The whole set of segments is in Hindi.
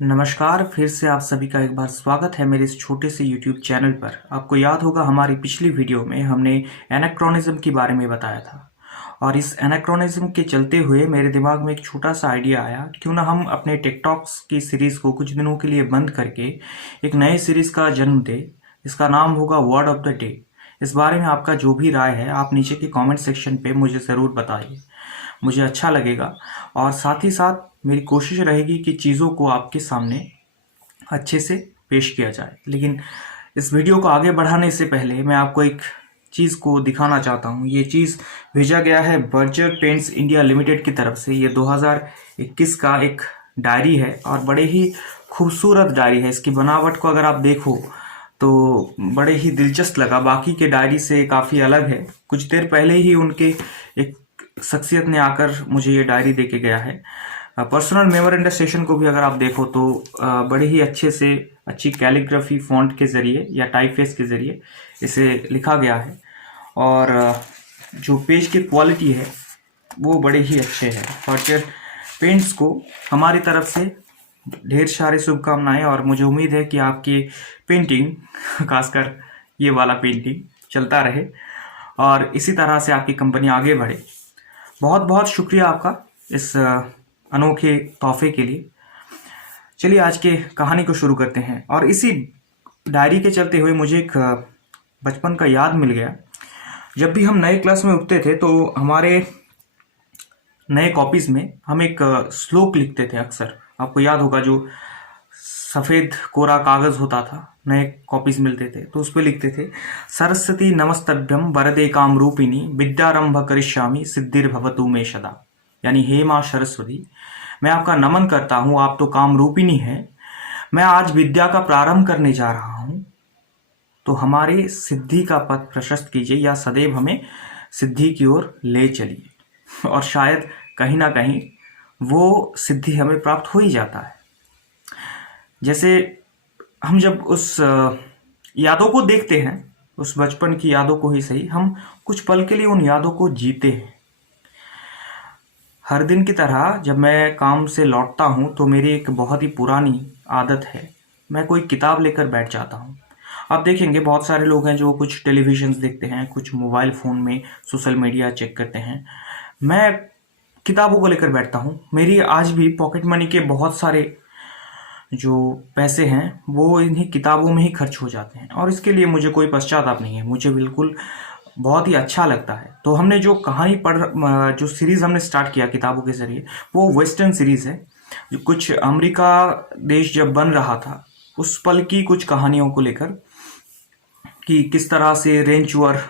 नमस्कार, फिर से आप सभी का एक बार स्वागत है मेरे इस छोटे से YouTube चैनल पर। आपको याद होगा हमारी पिछली वीडियो में हमने एनाक्रोनिज्म के बारे में बताया था और इस एनाक्रोनिज्म के चलते हुए मेरे दिमाग में एक छोटा सा आइडिया आया, क्यों ना हम अपने टिकटॉक्स की सीरीज़ को कुछ दिनों के लिए बंद करके एक नए सीरीज़ का जन्म दे। इसका नाम होगा वर्ड ऑफ द डे। इस बारे में आपका जो भी राय है आप नीचे के कमेंट सेक्शन पे मुझे ज़रूर बताइए, मुझे अच्छा लगेगा। और साथ ही साथ मेरी कोशिश रहेगी कि चीज़ों को आपके सामने अच्छे से पेश किया जाए। लेकिन इस वीडियो को आगे बढ़ाने से पहले मैं आपको एक चीज़ को दिखाना चाहता हूँ। ये चीज़ भेजा गया है बर्जर पेंट्स इंडिया लिमिटेड की तरफ से। ये 2021 का एक डायरी है और बड़े ही खूबसूरत डायरी है। इसकी बनावट को अगर आप देखो तो बड़े ही दिलचस्प लगा, बाकी के डायरी से काफ़ी अलग है। कुछ देर पहले ही उनके एक शख्सियत ने आकर मुझे ये डायरी दे के गया है। पर्सनल मेमोरेंडम सेशन को भी अगर आप देखो तो बड़े ही अच्छे से अच्छी कैलीग्राफी फॉन्ट के ज़रिए या टाइपफेस के ज़रिए इसे लिखा गया है और जो पेज की क्वालिटी है वो बड़े ही अच्छे हैं। फर्चर पेंट्स को हमारी तरफ से ढेर सारी शुभकामनाएं और मुझे उम्मीद है कि आपकी पेंटिंग खासकर ये वाला पेंटिंग चलता रहे और इसी तरह से आपकी कंपनी आगे बढ़े। बहुत बहुत शुक्रिया आपका इस अनोखे तोहफे के लिए। चलिए आज के कहानी को शुरू करते हैं। और इसी डायरी के चलते हुए मुझे एक बचपन का याद मिल गया। जब भी हम नए क्लास में उठते थे तो हमारे नए कॉपीज़ में हम एक श्लोक लिखते थे। अक्सर आपको याद होगा, जो सफ़ेद कोरा कागज़ होता था, नए कॉपीज़ मिलते थे तो उस पर लिखते थे, सरस्वती नमस्तभ्यम वरदे काम रूपिणी विद्यारंभ करिष्यामि सिद्धिर्भवतु मे सदा। यानी हे माँ सरस्वती, मैं आपका नमन करता हूँ, आप तो काम रूपिणी हैं, मैं आज विद्या का प्रारंभ करने जा रहा हूँ, तो हमारे सिद्धि का पथ प्रशस्त कीजिए या सदैव हमें सिद्धि की ओर ले चलिए। और शायद कहीं ना कहीं वो सिद्धि हमें प्राप्त हो ही जाता है। जैसे हम जब उस यादों को देखते हैं, उस बचपन की यादों को ही सही, हम कुछ पल के लिए उन यादों को जीते हैं। हर दिन की तरह जब मैं काम से लौटता हूँ तो मेरी एक बहुत ही पुरानी आदत है, मैं कोई किताब लेकर बैठ जाता हूँ। आप देखेंगे बहुत सारे लोग हैं जो कुछ टेलीविजन देखते हैं, कुछ मोबाइल फ़ोन में सोशल मीडिया चेक करते हैं। मैं किताबों को लेकर बैठता हूँ। मेरी आज भी पॉकेट मनी के बहुत सारे जो पैसे हैं वो इन्हीं किताबों में ही खर्च हो जाते हैं और इसके लिए मुझे कोई पश्चाताप नहीं है, मुझे बिल्कुल बहुत ही अच्छा लगता है। तो हमने जो कहानी जो सीरीज़ हमने स्टार्ट किया किताबों के ज़रिए, वो वेस्टर्न सीरीज़ है। जो कुछ अमेरिका देश जब बन रहा था उस पल की कुछ कहानियों को लेकर, कि किस तरह से रेंच वॉर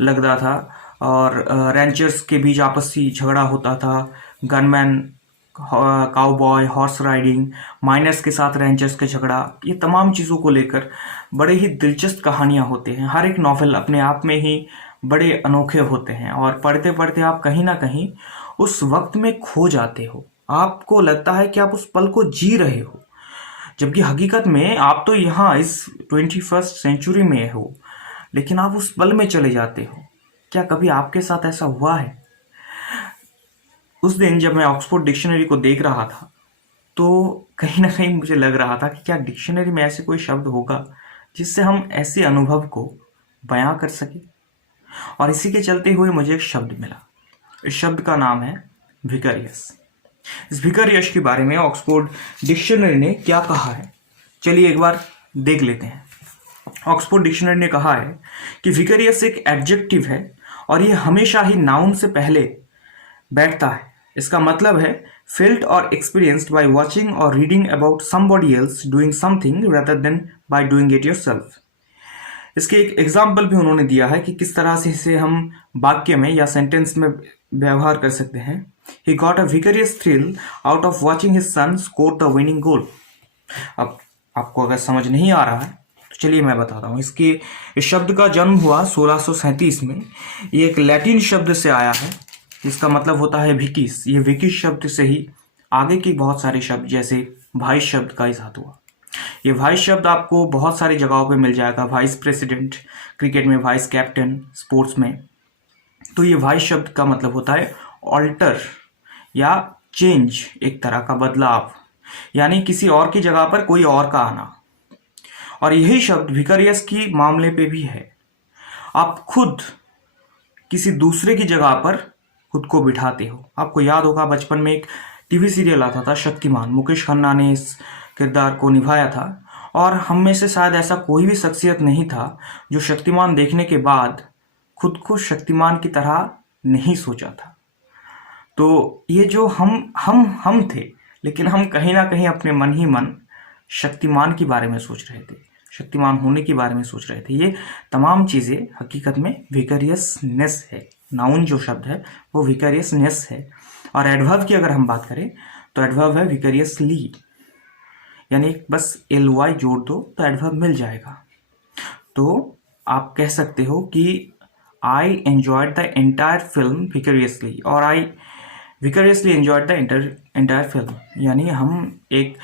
लगता था और रेंचर्स के बीच आपसी झगड़ा होता था, gunman, cowboy, horse riding, miners के साथ रेंचर्स का झगड़ा, ये तमाम चीज़ों को लेकर बड़े ही दिलचस्प कहानियाँ होती हैं। हर एक नॉवेल अपने आप में ही बड़े अनोखे होते हैं और पढ़ते पढ़ते आप कहीं ना कहीं उस वक्त में खो जाते हो। आपको लगता है कि आप उस पल को जी रहे हो, जबकि हकीकत में आप तो यहाँ इस 21st सेंचुरी में हो, लेकिन आप उस पल में चले जाते हो। क्या कभी आपके साथ ऐसा हुआ है? उस दिन जब मैं ऑक्सफोर्ड डिक्शनरी को देख रहा था तो कहीं ना कहीं मुझे लग रहा था कि क्या डिक्शनरी में ऐसे कोई शब्द होगा जिससे हम ऐसे अनुभव को बयां कर सके। और इसी के चलते हुए मुझे एक शब्द मिला। इस शब्द का नाम है विकरियस। इस विकरियस के बारे में ऑक्सफोर्ड डिक्शनरी ने क्या कहा है, चलिए एक बार देख लेते हैं। ऑक्सफोर्ड डिक्शनरी ने कहा है कि विकरियस एक एडजेक्टिव है और यह हमेशा ही नाउन से पहले बैठता है। इसका मतलब है felt or experienced by watching or reading about somebody else doing something rather than by doing it yourself। इसके एक एग्जाम्पल भी उन्होंने दिया है कि किस तरह से इसे हम वाक्य में या सेंटेंस में व्यवहार कर सकते हैं। He got a vicarious thrill out of watching his son score the winning goal। अब आपको अगर समझ नहीं आ रहा है तो चलिए मैं बताता हूँ। इस शब्द का जन्म हुआ 1637 में। ये एक लैटिन शब्द से आया है जिसका मतलब होता है विकिस। ये विकिस शब्द से ही आगे की बहुत सारे शब्द जैसे वाइस शब्द का इजाद हुआ। ये वाइस शब्द आपको बहुत सारी जगहों पे मिल जाएगा। वाइस प्रेसिडेंट, क्रिकेट में वाइस कैप्टन, स्पोर्ट्स में। तो ये वाइस शब्द का मतलब होता है ऑल्टर या चेंज, एक तरह का बदलाव। यानी किसी और की जगह पर कोई और का आना। और यही शब्द विकरियस की मामले पे भी है। आप खुद किसी दूसरे की जगह पर खुद को बिठाते हो। आपको याद होगा बचपन में एक टीवी सीरियल आता था शक्तिमान, मुकेश खन्ना ने इस किरदार को निभाया था। और हम में से शायद ऐसा कोई भी शख्सियत नहीं था जो शक्तिमान देखने के बाद खुद को शक्तिमान की तरह नहीं सोचा था। तो ये जो हम थे, लेकिन हम कहीं ना कहीं अपने मन ही मन शक्तिमान के बारे में सोच रहे थे, शक्तिमान होने के बारे में सोच रहे थे। ये तमाम चीज़ें हकीकत में विकरियसनेस है। नाउन जो शब्द है वो विकरियसनेस है। और एडवर्ब की अगर हम बात करें तो एडवर्ब है विकरियसली, यानी बस एल वाई जोड़ दो तो एडवर्ब मिल जाएगा। तो आप कह सकते हो कि I enjoyed the entire film vicariously, और I vicariously enjoyed the entire film, यानी हम एक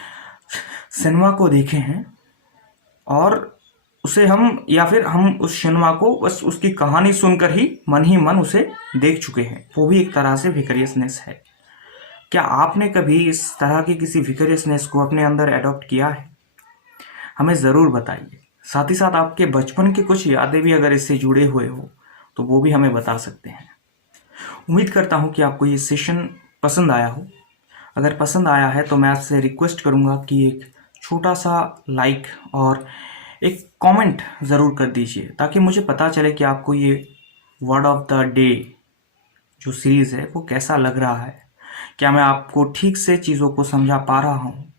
सिनेमा को देखे हैं और उसे हम, या फिर हम उस सिनेमा को बस उसकी कहानी सुनकर ही मन उसे देख चुके हैं। वो भी एक तरह से विकरियसनेस है। क्या आपने कभी इस तरह की किसी विकरियसनेस को अपने अंदर एडॉप्ट किया है? हमें ज़रूर बताइए। साथ ही साथ आपके बचपन की कुछ यादें भी अगर इससे जुड़े हुए हो तो वो भी हमें बता सकते हैं। उम्मीद करता हूँ कि आपको ये सेशन पसंद आया हो। अगर पसंद आया है तो मैं आपसे रिक्वेस्ट करूँगा कि एक छोटा सा लाइक और एक कमेंट ज़रूर कर दीजिए, ताकि मुझे पता चले कि आपको ये वर्ड ऑफ द डे जो सीरीज़ है वो कैसा लग रहा है। क्या मैं आपको ठीक से चीज़ों को समझा पा रहा हूँ?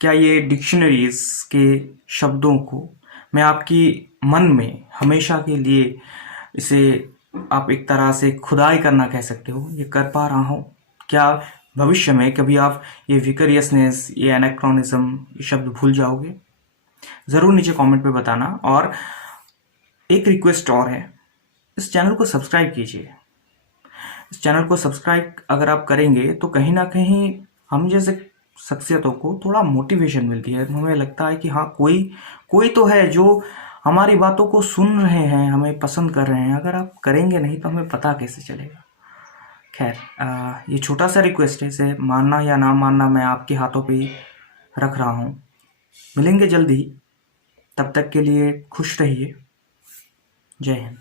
क्या ये डिक्शनरीज के शब्दों को मैं आपकी मन में हमेशा के लिए इसे आप एक तरह से खुदाई करना कह सकते हो, ये कर पा रहा हूँ? क्या भविष्य में कभी आप ये विकरियसनेस, ये एनाक्रोनिज्म, ये शब्द भूल जाओगे? ज़रूर नीचे कमेंट पे बताना। और एक रिक्वेस्ट और है, इस चैनल को सब्सक्राइब कीजिए। इस चैनल को सब्सक्राइब अगर आप करेंगे तो कहीं ना कहीं हम जैसे शख्सियतों को थोड़ा मोटिवेशन मिलती है। हमें लगता है कि हाँ, कोई तो है जो हमारी बातों को सुन रहे हैं, हमें पसंद कर रहे हैं। अगर आप करेंगे नहीं तो हमें पता कैसे चलेगा? खैर, ये छोटा सा रिक्वेस्ट है, इसे मानना या ना मानना मैं आपके हाथों पे ही रख रहा हूँ। मिलेंगे जल्दी ही, तब तक के लिए खुश रहिए। जय हिंद।